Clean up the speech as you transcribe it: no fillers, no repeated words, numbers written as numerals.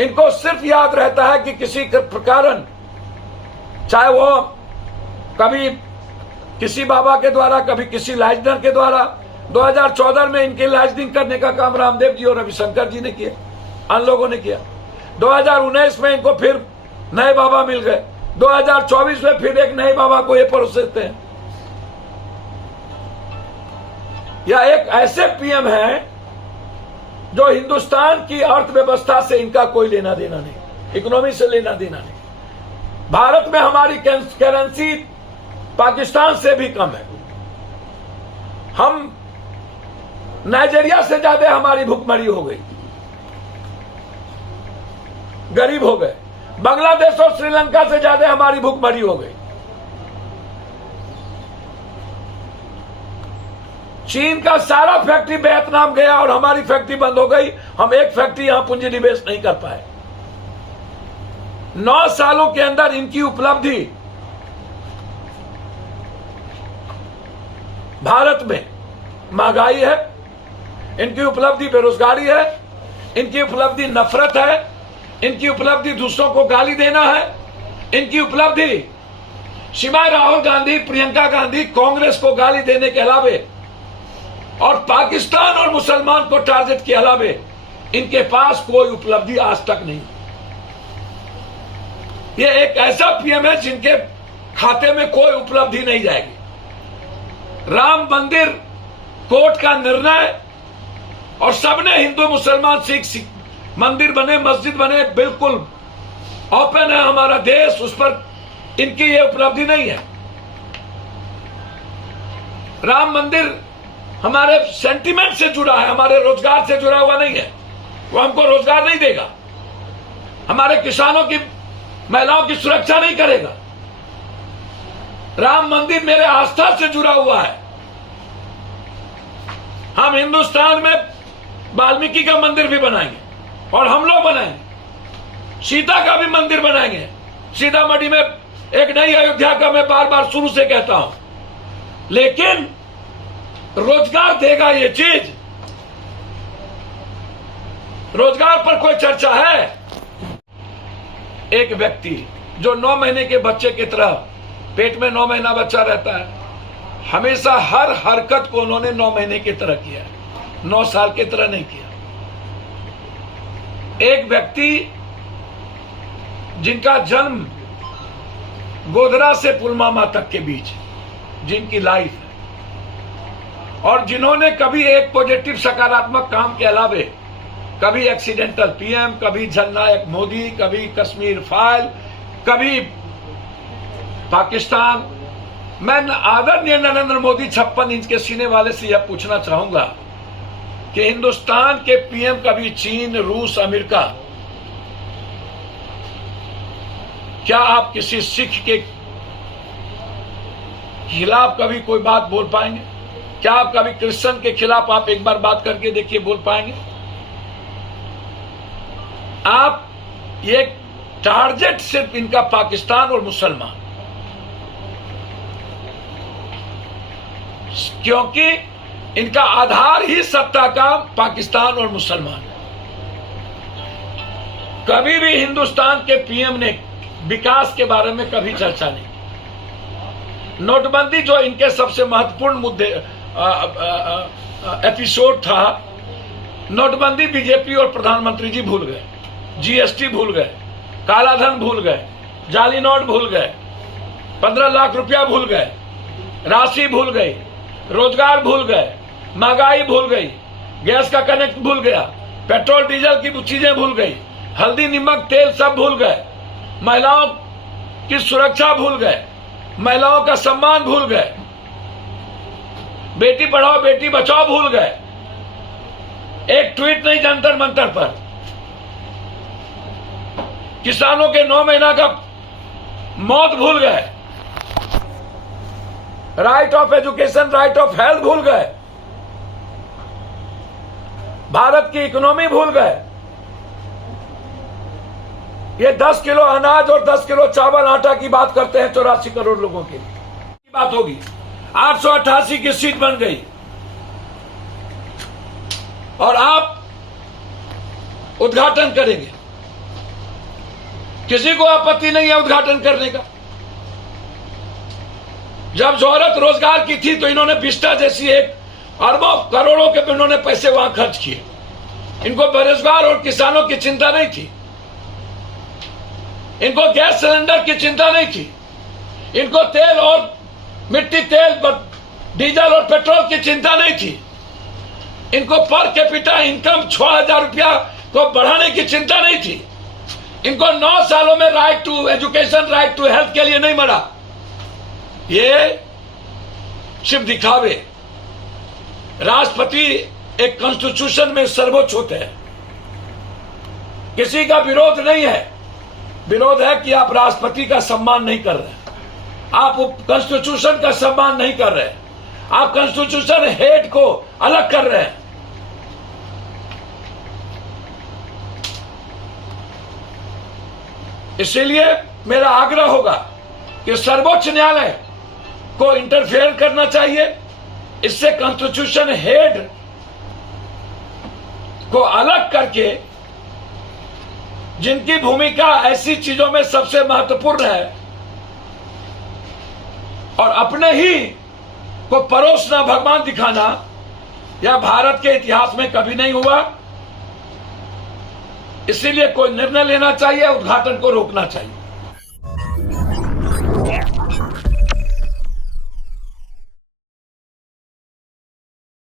इनको सिर्फ याद रहता है कि किसी कारण, चाहे वो कभी किसी बाबा के द्वारा, कभी किसी लाइजनर के द्वारा। 2014 में इनके लाइजनिंग करने का काम रामदेव जी और रविशंकर जी ने किया, अन्य लोगों ने किया। 2019 में इनको फिर नए बाबा मिल गए, 2024 में फिर एक नए बाबा को ये परोसते हैं। यह एक ऐसे पीएम हैं जो हिंदुस्तान की अर्थव्यवस्था से इनका कोई लेना देना नहीं, इकोनॉमी से लेना देना नहीं। भारत में हमारी करेंसी पाकिस्तान से भी कम है। हम नाइजीरिया से ज्यादा हमारी भुखमरी हो गई, गरीब हो गए। बांग्लादेश और श्रीलंका से ज्यादा हमारी भुखमरी हो गई। चीन का सारा फैक्ट्री वियतनाम गया और हमारी फैक्ट्री बंद हो गई। हम एक फैक्ट्री यहां पूंजी निवेश नहीं कर पाए। 9 सालों के अंदर इनकी उपलब्धि भारत में महंगाई है, इनकी उपलब्धि बेरोजगारी है, इनकी उपलब्धि नफरत है, इनकी उपलब्धि दूसरों को गाली देना है, इनकी उपलब्धि सिवाय राहुल गांधी, प्रियंका गांधी, कांग्रेस को गाली देने के अलावे और पाकिस्तान और मुसलमान को टारगेट के अलावे इनके पास कोई उपलब्धि आज तक नहीं। ये एक ऐसा पीएम है जिनके खाते में कोई उपलब्धि नहीं जाएगी। राम मंदिर कोर्ट का निर्णय और सबने हिंदू मुसलमान सिख मंदिर बने, मस्जिद बने, बिल्कुल ओपन है हमारा देश, उस पर इनकी ये उपलब्धि नहीं है। राम मंदिर हमारे सेंटिमेंट से जुड़ा है, हमारे रोजगार से जुड़ा हुआ नहीं है। वो हमको रोजगार नहीं देगा, हमारे किसानों की, महिलाओं की सुरक्षा नहीं करेगा। राम मंदिर मेरे आस्था से जुड़ा हुआ है। हम हिंदुस्तान में वाल्मीकि का मंदिर भी बनाएंगे और हम लोग बनाएंगे, सीता का भी मंदिर बनाएंगे। सीतामढ़ी में एक नई अयोध्या का मैं बार बार शुरू से कहता हूं, लेकिन रोजगार देगा ये चीज? रोजगार पर कोई चर्चा है? एक व्यक्ति जो 9 महीने के बच्चे की तरह, पेट में 9 महीना बच्चा रहता है, हमेशा हर हरकत को उन्होंने 9 महीने की तरह किया, 9 साल की तरह नहीं किया। एक व्यक्ति जिनका जन्म गोधरा से पुलवामा तक के बीच जिनकी लाइफ है, और जिन्होंने कभी एक पॉजिटिव सकारात्मक काम के अलावे, कभी एक्सीडेंटल पीएम, कभी जननायक मोदी, कभी कश्मीर फाइल, कभी पाकिस्तान। मैं आदरणीय नरेंद्र मोदी 56 इंच के सीने वाले से यह पूछना चाहूंगा कि हिंदुस्तान के पीएम कभी चीन, रूस, अमेरिका, क्या आप किसी सिख के खिलाफ कभी कोई बात बोल पाएंगे? क्या आप कभी क्रिश्चियन के खिलाफ आप एक बार बात करके देखिए, बोल पाएंगे? आप ये टारगेट सिर्फ इनका पाकिस्तान और मुसलमान, क्योंकि इनका आधार ही सत्ता का पाकिस्तान और मुसलमान है। कभी भी हिंदुस्तान के पीएम ने विकास के बारे में कभी चर्चा नहीं की। नोटबंदी जो इनके सबसे महत्वपूर्ण मुद्दे एपिसोड था, नोटबंदी बीजेपी और प्रधानमंत्री जी भूल गए, जीएसटी भूल गए, काला धन भूल गए, जाली नोट भूल गए, 15 लाख रुपया भूल गए, राशि भूल गई, रोजगार भूल गए, महंगाई भूल गई, गैस का कनेक्ट भूल गया, पेट्रोल डीजल की चीजें भूल गई, हल्दी नमक तेल सब भूल गए, महिलाओं की सुरक्षा भूल गए, महिलाओं का सम्मान भूल गए, बेटी पढ़ाओ बेटी बचाओ भूल गए, एक ट्वीट नहीं जंतर मंतर पर, किसानों के 9 महीना का मौत भूल गए, right of education, right of health भूल गए, भारत की इकोनॉमी भूल गए। ये 10 किलो अनाज और 10 किलो चावल आटा की बात करते हैं 84 करोड़ लोगों के लिए बात होगी। 888 की सीट बन गई, और आप उद्घाटन करेंगे। किसी को आपत्ति नहीं है उद्घाटन करने का। जब जौहरत रोजगार की थी तो इन्होंने विस्टा जैसी एक अरबों करोड़ों के इन्होंने पैसे वहां खर्च किए। इनको बेरोजगार और किसानों की चिंता नहीं थी। इनको गैस सिलेंडर की चिंता नहीं थी। इनको तेल और मिट्टी तेल डीजल और पेट्रोल की चिंता नहीं थी। इनको पर कैपिटा इनकम 6,000 रुपया को बढ़ाने की चिंता नहीं थी। इनको 9 सालों में right to education, right to health के लिए नहीं मरा। ये सिर्फ दिखावे। राष्ट्रपति एक कॉन्स्टिट्यूशन में सर्वोच्च होते हैं। किसी का विरोध नहीं है। विरोध है कि आप राष्ट्रपति का सम्मान नहीं कर रहे, आप कॉन्स्टिट्यूशन का सम्मान नहीं कर रहे, आप कॉन्स्टिट्यूशन हेड को अलग कर रहे हैं। इसीलिए मेरा आग्रह होगा कि सर्वोच्च न्यायालय को इंटरफेयर करना चाहिए। इससे कॉन्स्टिट्यूशन हेड को अलग करके, जिनकी भूमिका ऐसी चीजों में सबसे महत्वपूर्ण है और अपने ही को परोसना, भगवान दिखाना, यह भारत के इतिहास में कभी नहीं हुआ। इसीलिए कोई निर्णय लेना चाहिए, उद्घाटन को रोकना चाहिए।